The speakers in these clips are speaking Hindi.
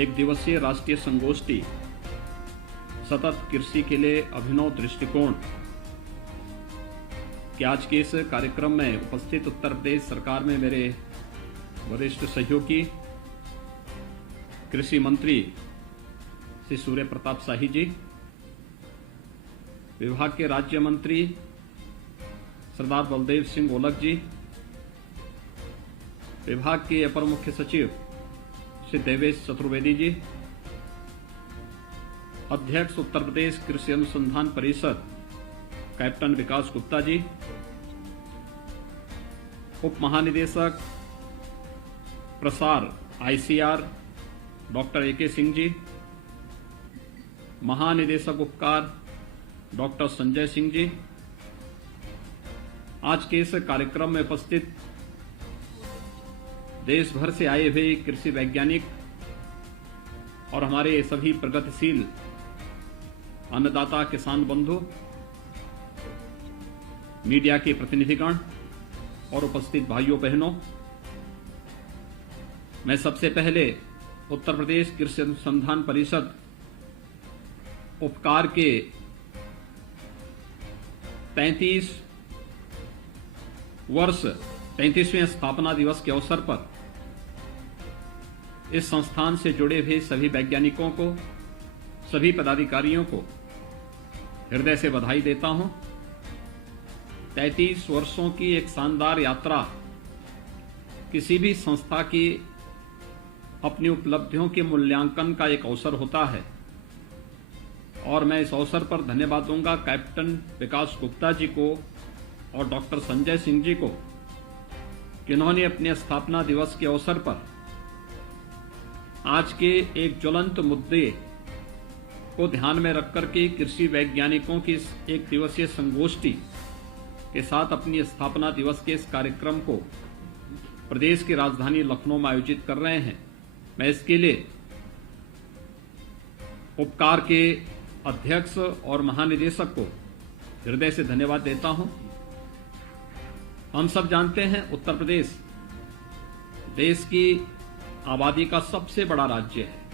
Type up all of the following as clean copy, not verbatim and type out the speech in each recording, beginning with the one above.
एक दिवसीय राष्ट्रीय संगोष्ठी सतत कृषि के लिए अभिनव दृष्टिकोण कि आज के इस कार्यक्रम में उपस्थित उत्तर प्रदेश सरकार में मेरे वरिष्ठ सहयोगी कृषि मंत्री श्री सूर्य प्रताप शाही जी, विभाग के राज्य मंत्री सरदार बलदेव सिंह ओलख जी, विभाग के अपर मुख्य सचिव श्री देवेश चतुर्वेदी जी, अध्यक्ष उत्तर प्रदेश कृषि अनुसंधान परिषद कैप्टन विकास गुप्ता जी, उप महानिदेशक प्रसार आईसीआर डॉक्टर ए के सिंह जी, महानिदेशक उपकार डॉक्टर संजय सिंह जी, आज के इस कार्यक्रम में उपस्थित देश भर से आए हुए कृषि वैज्ञानिक और हमारे सभी प्रगतिशील अन्नदाता किसान बंधु, मीडिया के प्रतिनिधिगण और उपस्थित भाइयों बहनों, मैं सबसे पहले उत्तर प्रदेश कृषि अनुसंधान परिषद उपकार के 35वें स्थापना दिवस के अवसर पर इस संस्थान से जुड़े हुए सभी वैज्ञानिकों को, सभी पदाधिकारियों को हृदय से बधाई देता हूं। 33 वर्षों की एक शानदार यात्रा किसी भी संस्था की अपनी उपलब्धियों के मूल्यांकन का एक अवसर होता है और मैं इस अवसर पर धन्यवाद दूंगा कैप्टन विकास गुप्ता जी को और डॉक्टर संजय सिंह जी को कि उन्होंने अपने स्थापना दिवस के अवसर पर आज के एक ज्वलंत मुद्दे को ध्यान में रखकर के कृषि वैज्ञानिकों की इस एक दिवसीय संगोष्ठी के साथ अपनी स्थापना दिवस के इस कार्यक्रम को प्रदेश की राजधानी लखनऊ में आयोजित कर रहे हैं। मैं इसके लिए उपकार के अध्यक्ष और महानिदेशक को हृदय से धन्यवाद देता हूं। हम सब जानते हैं उत्तर प्रदेश देश की आबादी का सबसे बड़ा राज्य है।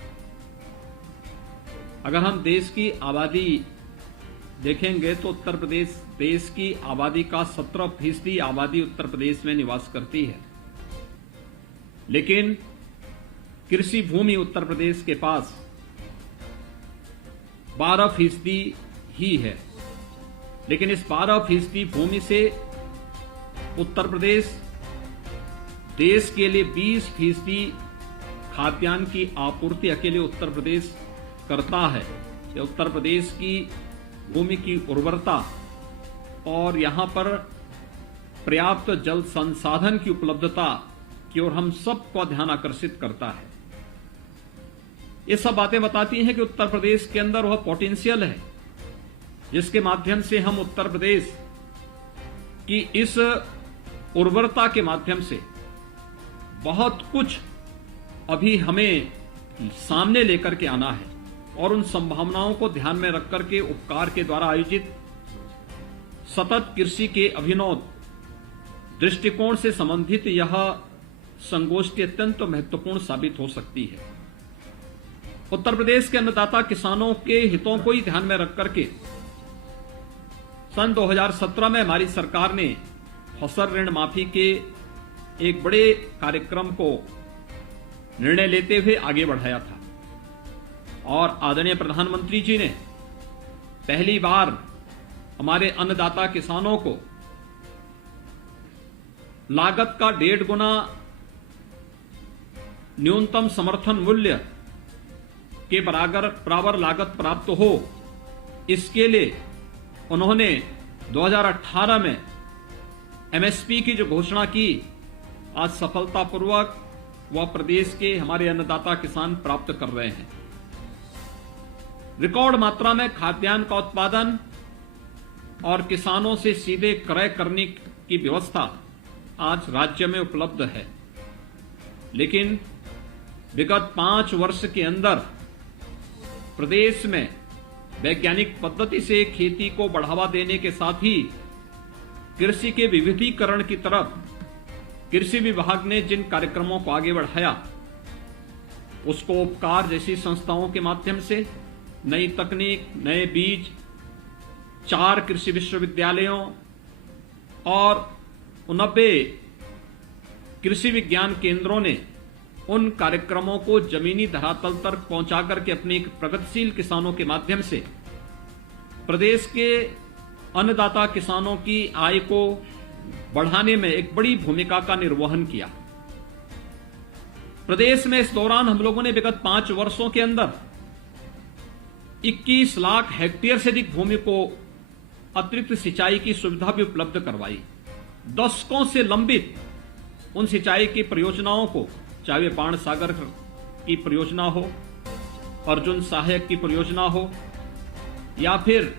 अगर हम देश की आबादी देखेंगे तो उत्तर प्रदेश देश की आबादी का 17% आबादी उत्तर प्रदेश में निवास करती है, लेकिन कृषि भूमि उत्तर प्रदेश के पास 12% ही है। लेकिन इस 12% भूमि से उत्तर प्रदेश देश के लिए 20% खाद्यान्न की आपूर्ति अकेले उत्तर प्रदेश करता है। ये उत्तर प्रदेश की भूमि की उर्वरता और यहां पर पर्याप्त जल संसाधन की उपलब्धता की ओर हम सबको ध्यान आकर्षित करता है। ये सब बातें बताती हैं कि उत्तर प्रदेश के अंदर वह पोटेंशियल है जिसके माध्यम से हम उत्तर प्रदेश की इस उर्वरता के माध्यम से बहुत कुछ अभी हमें सामने लेकर के आना है और उन संभावनाओं को ध्यान में रखकर के उपकार के द्वारा आयोजित सतत कृषि के अभिनव दृष्टिकोण से संबंधित यह संगोष्ठी अत्यंत महत्वपूर्ण साबित हो सकती है। उत्तर प्रदेश के अन्नदाता किसानों के हितों को ही ध्यान में रखकर के सन 2017 में हमारी सरकार ने फसल ऋण माफी के एक बड़े कार्यक्रम को निर्णय लेते हुए आगे बढ़ाया था और आदरणीय प्रधानमंत्री जी ने पहली बार हमारे अन्नदाता किसानों को लागत का 1.5 गुना न्यूनतम समर्थन मूल्य के बराबर लागत प्राप्त हो, इसके लिए उन्होंने 2018 में एमएसपी की जो घोषणा की, आज सफलतापूर्वक वह प्रदेश के हमारे अन्नदाता किसान प्राप्त कर रहे हैं। रिकॉर्ड मात्रा में खाद्यान्न का उत्पादन और किसानों से सीधे क्रय करने की व्यवस्था आज राज्य में उपलब्ध है, लेकिन विगत 5 वर्ष के अंदर प्रदेश में वैज्ञानिक पद्धति से खेती को बढ़ावा देने के साथ ही कृषि के विविधीकरण की तरफ कृषि विभाग ने जिन कार्यक्रमों को आगे बढ़ाया उसको उपकार जैसी संस्थाओं के माध्यम से नई तकनीक, नए बीज, 4 कृषि विश्वविद्यालयों और 90 कृषि विज्ञान केंद्रों ने उन कार्यक्रमों को जमीनी धरातल तक पहुंचा करके अपने प्रगतिशील किसानों के माध्यम से प्रदेश के अन्नदाता किसानों की आय को बढ़ाने में एक बड़ी भूमिका का निर्वहन किया। प्रदेश में इस दौरान हम लोगों ने विगत 5 वर्षों के अंदर 21 लाख हेक्टेयर से अधिक भूमि को अतिरिक्त सिंचाई की सुविधा भी उपलब्ध करवाई। दशकों से लंबित उन सिंचाई की परियोजनाओं को, चाहे वे बाण सागर की परियोजना हो, अर्जुन सहायक की परियोजना हो या फिर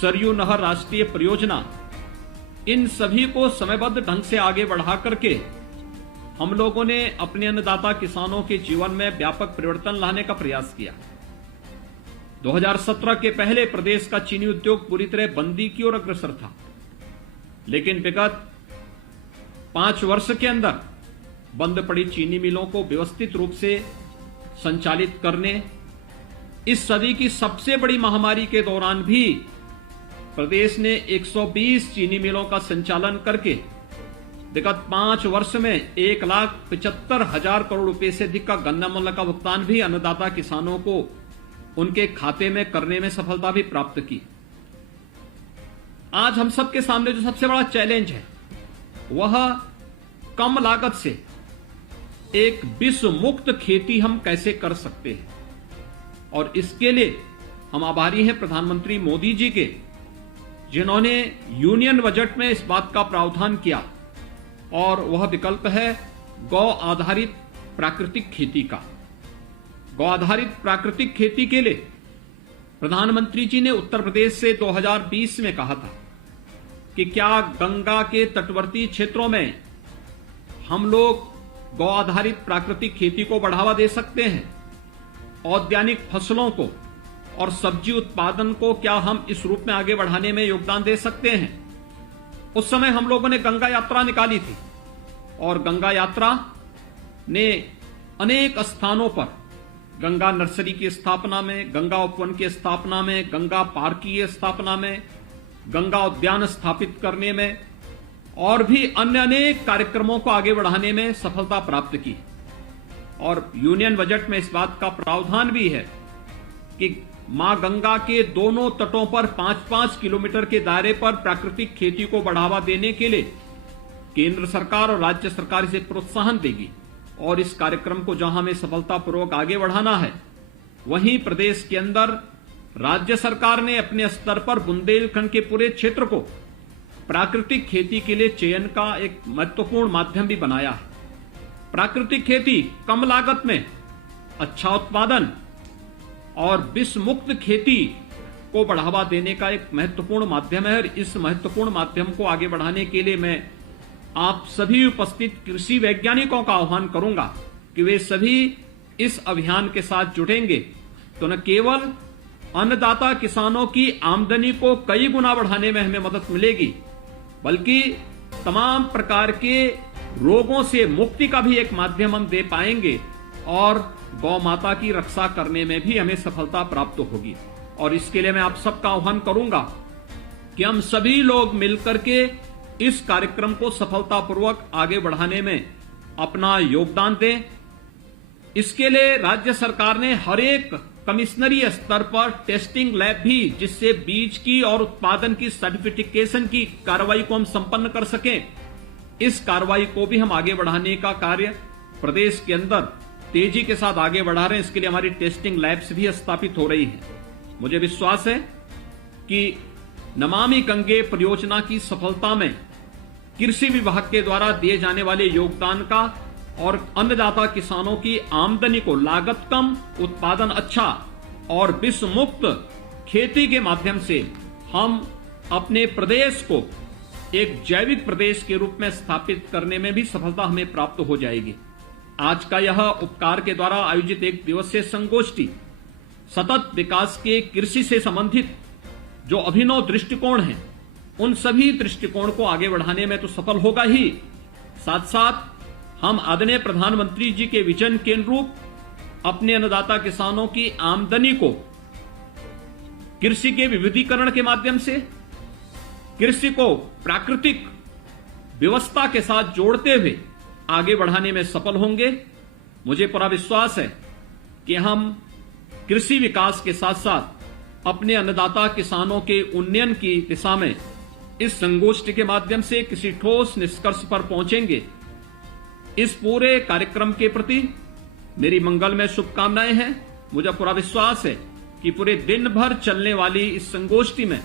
सरयू नहर राष्ट्रीय परियोजना, इन सभी को समयबद्ध ढंग से आगे बढ़ा करके हम लोगों ने अपने अन्नदाता किसानों के जीवन में व्यापक परिवर्तन लाने का प्रयास किया। 2017 के पहले प्रदेश का चीनी उद्योग पूरी तरह बंदी की ओर अग्रसर था, लेकिन विगत 5 वर्ष के अंदर बंद पड़ी चीनी मिलों को व्यवस्थित रूप से संचालित करने, इस सदी की सबसे बड़ी महामारी के दौरान भी प्रदेश ने 120 चीनी मिलों का संचालन करके विगत 5 वर्ष में 1,75,000 करोड़ रुपए से अधिक का गन्ना मूल्य का भुगतान भी अन्नदाता किसानों को उनके खाते में करने में सफलता भी प्राप्त की। आज हम सबके सामने जो सबसे बड़ा चैलेंज है वह कम लागत से एक विष मुक्त खेती हम कैसे कर सकते हैं, और इसके लिए हम आभारी हैं प्रधानमंत्री मोदी जी के, जिन्होंने यूनियन बजट में इस बात का प्रावधान किया और वह विकल्प है गौ आधारित प्राकृतिक खेती का। गौ आधारित प्राकृतिक खेती के लिए प्रधानमंत्री जी ने उत्तर प्रदेश से 2020 में कहा था कि क्या गंगा के तटवर्ती क्षेत्रों में हम लोग गौ आधारित प्राकृतिक खेती को बढ़ावा दे सकते हैं, औद्यानिक फसलों को और सब्जी उत्पादन को क्या हम इस रूप में आगे बढ़ाने में योगदान दे सकते हैं। उस समय हम लोगों ने गंगा यात्रा निकाली थी और गंगा यात्रा ने अनेक स्थानों पर गंगा नर्सरी की स्थापना में, गंगा उपवन की स्थापना में, गंगा पार्क की स्थापना में, गंगा उद्यान स्थापित करने में और भी अन्य अनेक कार्यक्रमों को आगे बढ़ाने में सफलता प्राप्त की। और यूनियन बजट में इस बात का प्रावधान भी है कि मां गंगा के दोनों तटों पर 5-5 किलोमीटर के दायरे पर प्राकृतिक खेती को बढ़ावा देने के लिए केंद्र सरकार और राज्य सरकार इसे प्रोत्साहन देगी। और इस कार्यक्रम को जहां हमें सफलतापूर्वक आगे बढ़ाना है, वहीं प्रदेश के अंदर राज्य सरकार ने अपने स्तर पर बुंदेलखंड के पूरे क्षेत्र को प्राकृतिक खेती के लिए चयन का एक महत्वपूर्ण माध्यम भी बनाया है। प्राकृतिक खेती कम लागत में अच्छा उत्पादन और विष मुक्त खेती को बढ़ावा देने का एक महत्वपूर्ण माध्यम है। और इस महत्वपूर्ण माध्यम को आगे बढ़ाने के लिए मैं आप सभी उपस्थित कृषि वैज्ञानिकों का आह्वान करूंगा कि वे सभी इस अभियान के साथ जुटेंगे तो न केवल अन्नदाता किसानों की आमदनी को कई गुना बढ़ाने में हमें मदद मिलेगी, बल्कि तमाम प्रकार के रोगों से मुक्ति का भी एक माध्यम हम दे पाएंगे और गौ माता की रक्षा करने में भी हमें सफलता प्राप्त होगी। और इसके लिए मैं आप सबका आह्वान करूंगा कि हम सभी लोग मिलकर के इस कार्यक्रम को सफलतापूर्वक आगे बढ़ाने में अपना योगदान दें। इसके लिए राज्य सरकार ने हर एक कमिश्नरी स्तर पर टेस्टिंग लैब भी, जिससे बीज की और उत्पादन की सर्टिफिकेशन की कार्रवाई को हम संपन्न कर सकें, इस कार्रवाई को भी हम आगे बढ़ाने का कार्य प्रदेश के अंदर तेजी के साथ आगे बढ़ा रहे हैं। इसके लिए हमारी टेस्टिंग लैब्स भी स्थापित हो रही हैं। मुझे विश्वास है कि नमामि गंगे परियोजना की सफलता में कृषि विभाग के द्वारा दिए जाने वाले योगदान का और अन्नदाता किसानों की आमदनी को लागत कम, उत्पादन अच्छा और विष मुक्त खेती के माध्यम से हम अपने प्रदेश को एक जैविक प्रदेश के रूप में स्थापित करने में भी सफलता हमें प्राप्त हो जाएगी। आज का यह उपकार के द्वारा आयोजित एक दिवसीय संगोष्ठी सतत विकास के कृषि से संबंधित जो अभिनव दृष्टिकोण हैं, उन सभी दृष्टिकोण को आगे बढ़ाने में तो सफल होगा ही, साथ साथ हम आदरणीय प्रधानमंत्री जी के विजन के अनुरूप अपने अन्नदाता किसानों की आमदनी को कृषि के विविधीकरण के माध्यम से, कृषि को प्राकृतिक व्यवस्था के साथ जोड़ते हुए आगे बढ़ाने में सफल होंगे। मुझे पूरा विश्वास है कि हम कृषि विकास के साथ साथ अपने अन्नदाता किसानों के उन्नयन की दिशा में इस संगोष्ठी के माध्यम से किसी ठोस निष्कर्ष पर पहुंचेंगे। इस पूरे कार्यक्रम के प्रति मेरी मंगलमय शुभकामनाएं हैं। मुझे पूरा विश्वास है कि पूरे दिन भर चलने वाली इस संगोष्ठी में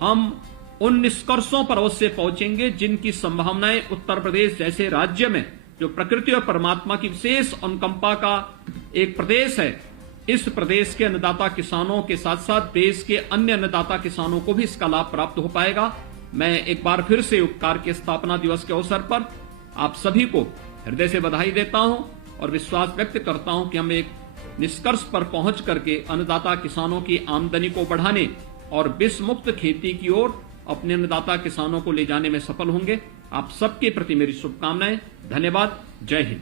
हम उन निष्कर्षों पर अवश्य पहुंचेंगे जिनकी संभावनाएं उत्तर प्रदेश जैसे राज्य में, जो प्रकृति और परमात्मा की विशेष अनुकंपा का एक प्रदेश है, इस प्रदेश के अन्नदाता किसानों के साथ साथ देश के अन्य अन्नदाता किसानों को भी इसका लाभ प्राप्त हो पाएगा। मैं एक बार फिर से उपकार के स्थापना दिवस के अवसर पर आप सभी को हृदय से बधाई देता हूं और विश्वास व्यक्त करता हूं कि हम एक निष्कर्ष पर पहुंच करके अन्नदाता किसानों की आमदनी को बढ़ाने और विष मुक्त खेती की ओर अपने अन्नदाता किसानों को ले जाने में सफल होंगे। आप सबके प्रति मेरी शुभकामनाएं। धन्यवाद। जय हिंद।